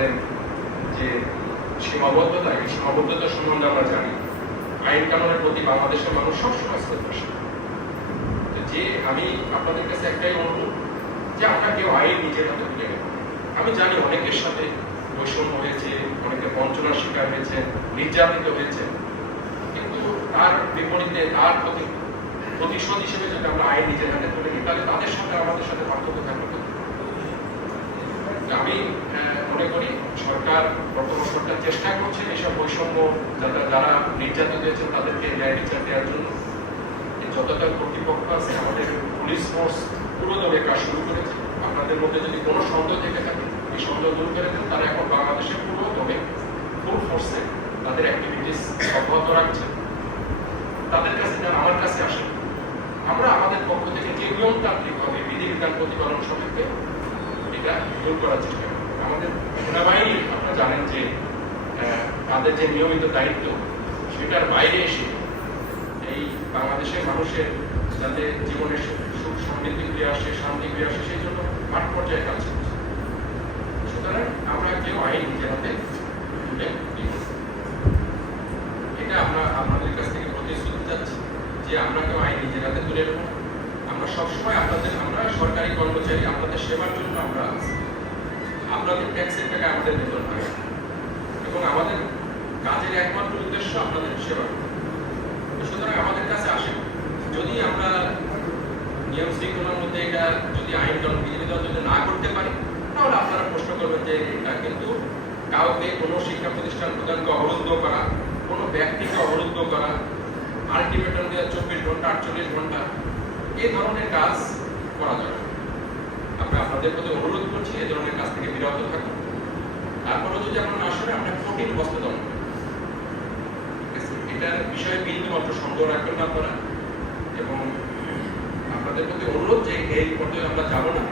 আমাদের যে সীমাবদ্ধতা, এই সীমাবদ্ধতা সম্বন্ধে আমরা জানি, আইন কানুনের প্রতি বাংলাদেশের মানুষ সবসময় শ্রদ্ধাশীল তো যে আমি আপনাদের কাছে একটাই অনুরোধ, যে আমরা কেউ আইন নিজের হাতে তুলে আমি জানি অনেকের সাথে বৈষম্য হয়েছে, অনেকে বঞ্চনার শিকার হয়েছে, নির্যাতিত হয়েছে, কিন্তু তার বিপরীতে তার প্রতি প্রতিশোধ হিসেবে যদি আমরা আইন নিজের হাতে তুলে নিই, তাহলে তাদের সাথে আমাদের সাথে পার্থক্য থাকবে? আমি মনে করি সরকার, বর্তমান সরকার চেষ্টা করছে এসব বৈষম্য যারা যারা নির্যাতিত হয়েছে তাদেরকে ন্যায় বিচার দেওয়ার জন্য। যতটা কর্তৃপক্ষ আছে, আমাদের পুলিশ ফোর্স পুরোদমে কাজ শুরু করেছে। আপনাদের মধ্যে যদি কোনো সন্দেহ থেকে থাকে, এই সন্দেহ দূর করে তারা এখন বাংলাদেশের পুরোদমে ফুল ফোর্সে তাদের অ্যাক্টিভিটিস অব্যাহত রাখছে তাদের কাছে যারা আমার কাছে আসেন আমরা আমাদের পক্ষ থেকে যে নিয়মতান্ত্রিকভাবে বিধিবিধান প্রতিপালন সাপেক্ষে দূর করার চেষ্টা করি। আমাদের সেনাবাহিনী, আপনারা জানেন যে তাদের যে নিয়মিত দায়িত্ব, সেটার বাইরে এসে এই বাংলাদেশের মানুষের যাতে জীবনে সুখ সমৃদ্ধি ফিরে আসে, শান্তি ফিরে আসে, সেই জন্য মাঠ পর্যায়ে কাজ করছে। সুতরাং আমরা কেউ আইন নিজের হাতে তুলে এটা আমরা আপনাদের কাছ থেকে প্রতিশ্রুতি চাচ্ছি যে আমরা কেউ আইন নিজের হাতে তুলে নেব আমরা সবসময় আপনাদের, আমরা সরকারি কর্মচারী, আপনাদের সেবার জন্য আমরা আছি। আপনাদের ট্যাক্সের টাকা আমাদের বেতন হয় এবং আমাদের কাজের একমাত্র উদ্দেশ্য আপনাদের সেবা। সুতরাং আমাদের কাছে আসেন যদি আমরা নিয়ম শৃঙ্খলার মধ্যে এটা যদি আইন বিধিবিধান যদি না করতে পারি, তাহলে আপনারা প্রশ্ন করবেন যে এটা কিন্তু কাউকে কোনো শিক্ষা প্রতিষ্ঠান প্রদানকে অবরুদ্ধ করা, কোনো ব্যক্তিকে অবরুদ্ধ করা আলটিমেটাম দেওয়া চব্বিশ ঘণ্টা, আটচল্লিশ ঘণ্টা এই ধরনের কাজ করা না। আমরা আপনাদের প্রতি অনুরোধ করছি এই ধরনের কাজ থেকে বিরত থাকুন। তারপরেও যদি আপনারা না শোনেন আমরা কঠিন বস্তুদম এটার বিষয়ে বিন্দু মাত্র সন্দেহ রাখবেন না আপনারা। এবং আপনাদের প্রতি অনুরোধ যে এই পর্যায়ে আমরা যাব না,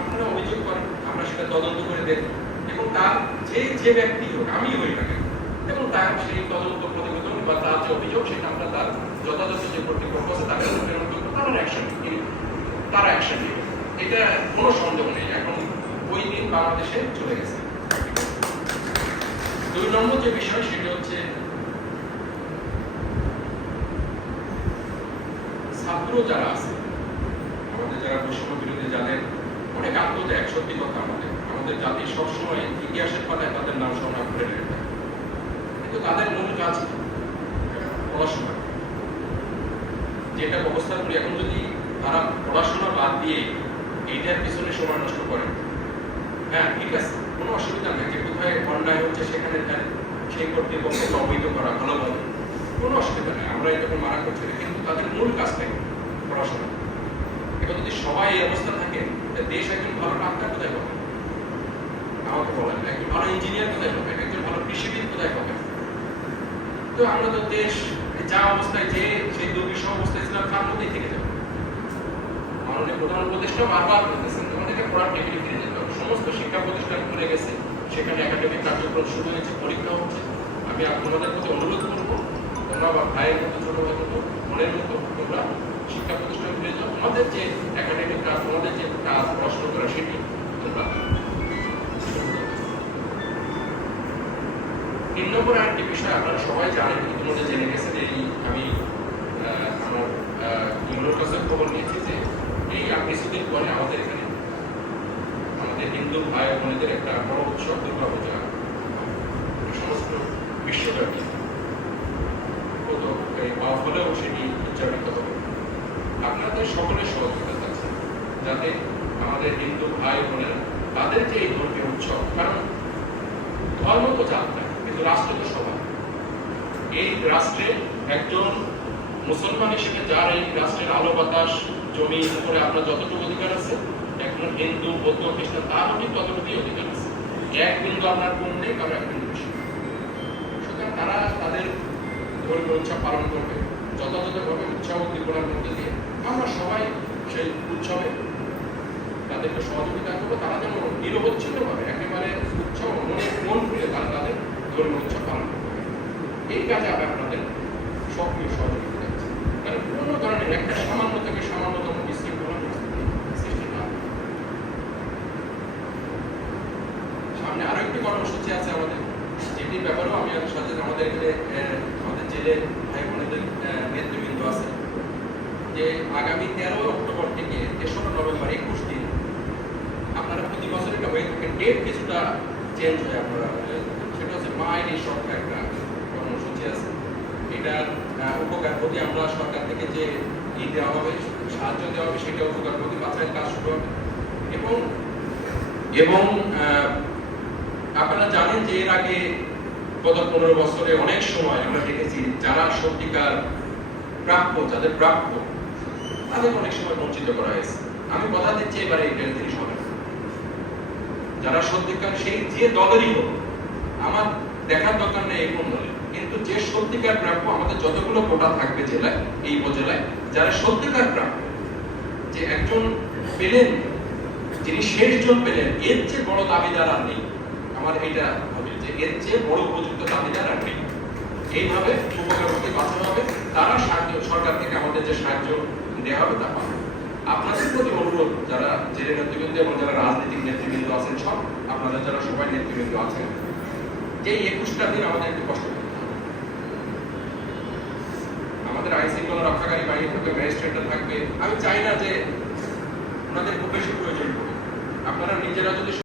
আপনারা অভিযোগ করেন, আমরা সেটা তদন্ত করে দেখব। এবং তার যে যে ব্যক্তি হোক আমি হই না এবং তার সেই তদন্ত প্রতিবেদন বা তার যে অভিযোগ, সেটা আমরা তার যথাযথ যে কর্তৃপক্ষ আছে, তাকে প্রেরণ করব। তারা অ্যাকশন তারা অ্যাকশন নেবে এটা কোনো সন্দেহ নেই, এখন ওই দিন বাংলাদেশে চলে গেছে। দুই নম্বর যে বিষয়, সেটা হচ্ছে ছাত্র যারা আছে, আমাদের যারা বৈষম্য বিরোধী, যাদের অনেক আত্মত্যাগ, সত্যি কথা আমাদের আমাদের জাতি সবসময় ইতিহাসের পাতায় তাদের নাম সংগ্রাম করে রেখে কিন্তু তাদের মূল কাজ পড়াশোনা। যেটা ব্যবস্থা করি এখন যদি তারা পড়াশোনা বাদ দিয়ে এইটার পিছনে সময় নষ্ট করে। হ্যাঁ ঠিক আছে, কোনো অসুবিধা নেই, যে কোথায় অন্যায় হচ্ছে সেখানে তার সেই কর্তৃপক্ষকে অবহিত করা ভালোভাবে কোনো অসুবিধা নেই, আমরা এটা কোনো মানা করছি কিন্তু তাদের মূল কাজটাই পড়াশোনা। এখন যদি সবাই এই অবস্থা থাকে দেশ একজন ভালো ডাক্তার কোথায় পাবে? আমাকে বলেন, একজন ভালো ইঞ্জিনিয়ার কোথায় পাবে? একজন ভালো কৃষিবিদ কোথায় পাবে? তো আমরা তো দেশ, যা অবস্থায় যে, সেই দুর্বিষহ অবস্থায় ছিলাম, তার মধ্যেই থেকে যাবে। মাননীয় প্রধান উপদেষ্টা বারবার বলতেছেন আমাদেরকে পড়ার টেবিলে ফিরে যেতে হবে। সমস্ত শিক্ষা প্রতিষ্ঠান খুলে গেছে। সেখানে একাডেমিক কার্যক্রম শুরু হয়েছে, পরীক্ষা হচ্ছে। আমি আপনাদের প্রতি অনুরোধ করব, তোমরা আমার ভাইয়ের মতো, ছোট ভাইয়ের মতো, বোনের মতো, তোমরা শিক্ষা প্রতিষ্ঠান ফিরে যাও। আমাদের যে একাডেমিক কাজ, তোমাদের যে কাজ পড়াশোনা করা, সেটি তোমরা তিন নম্বর আরেকটি বিষয় আপনারা সবাই জানেন, ইতিমধ্যে জেনে গেছেন, এই আমি আহ, আমার ইউনোর কাছে খবর নিয়েছি যে এই আর কিছুদিন পরে আমাদের এখানে আমাদের হিন্দু ভাই বোনেদের একটা উৎসব দুর্গা সমস্ত বিশ্বব্যাপী এই পাওয়া সেটি উদযাপিত হবে আপনাদের সকলের সহযোগিতা আছে। যাতে আমাদের হিন্দু ভাই বোনেরা তাদের যে এই ধর্মীয় উৎসব কারণ। ধর্ম তো যাত্রা কিন্তু রাষ্ট্র তো সবার এই রাষ্ট্রে একজন মুসলমান হিসেবে যার এই রাষ্ট্রের আলো বাতাস জমি উপরে আপনার যতটুকু অধিকার আছে একজন হিন্দু বৌদ্ধ খ্রিস্টান, তারও ঠিক ততটুকুই অধিকার আছে। এক বিন্দু আপনার কম নেই কারও এক বিন্দু বেশি সুতরাং তারা তাদের ধর্মীয় উৎসব পালন করবে যথাযথভাবে উৎসাহ উদ্দীপনার মধ্যে দিয়ে। আমরা সবাই সেই উৎসবে তাদেরকে সহযোগিতা করব, তারা যেন নিরবচ্ছিন্নভাবে একেবারে উৎসব মনে, মন খুলে তারা তাদের ধর্মীয় উৎসব পালন করবে। এই কাজে আমি আপনাদের সক্রিয় সহযোগিতা চাচ্ছি কারণ কোনো ধরনের একটা সামান্য থেকে সামান্যতম বিশৃঙ্খলা পরিস্থিতি সৃষ্টি না হয়। সামনে আরও একটি আরেকটি কর্মসূচি আছে আমাদের যেটির ব্যাপারেও আমি আপনার সাথে আমাদের এখানে আহ, আমাদের ভাই বোনেদের নেতৃবৃন্দ আছে, যে আগামী তেরো অক্টোবর থেকে তেসরা নভেম্বর একুশ দিন আপনারা প্রতি বছর এটা হয়ে থাকে ডেট কিছুটা চেঞ্জ হয় আপনারা সেটা হচ্ছে মা আইডি সংখ্যা একটা কর্মসূচি আছে। এটার উপকার প্রতি আমরা সরকার থেকে যে ই দেওয়া হবে, সাহায্য দেওয়া হবে, সেটা উপকার প্রতি বাছাইয়ের কাজ শুরু হবে। এবং এবং আপনারা জানেন যে এর আগে গত পনেরো বছরে অনেক সময় আমরা দেখেছি যারা সত্যিকার প্রাপ্য, যাদের প্রাপ্য, তাদের অনেক সময় বঞ্চিত করা হয়েছে। আমি কথা দিচ্ছি এবারে তিনি যারা সত্যিকার, সেই যে দলেরই হোক, আমার দেখার দরকার নেই এই কিন্তু যে সত্যিকার প্রাপ্য, আমাদের যতগুলো কোটা থাকবে জেলায়, এই উপজেলায়, যারা সত্যিকার প্রাপ্য, যে একজন পেলেন, যিনি শেষজন পেলেন, এর চেয়ে বড় দাবিদার আর নেই। আমার এটা যে এর চেয়ে বড় উপযুক্ত দাবিদার আর নেই এইভাবে উপকারপতি বাঁচানো হবে। তারা সাহায্য, সরকার থেকে আমাদের যে সাহায্য দেওয়া হবে তা পাবে। আপনাদের প্রতি অনুরোধ, যারা জেলে নেতৃবৃন্দ এবং যারা রাজনৈতিক নেতৃবৃন্দ আছেন সব, আপনারা যারা সবাই নেতৃবৃন্দ আছেন যে একুশটা দিন আমাদের একটু কষ্ট করতে হবে। আমাদের আইন শৃঙ্খলা রক্ষাকারী বাহিনী থাকবে, ম্যাজিস্ট্রেটরা থাকবে। আমি চাই না যে ওনাদের খুব বেশি প্রয়োজন আপনারা নিজেরা যদি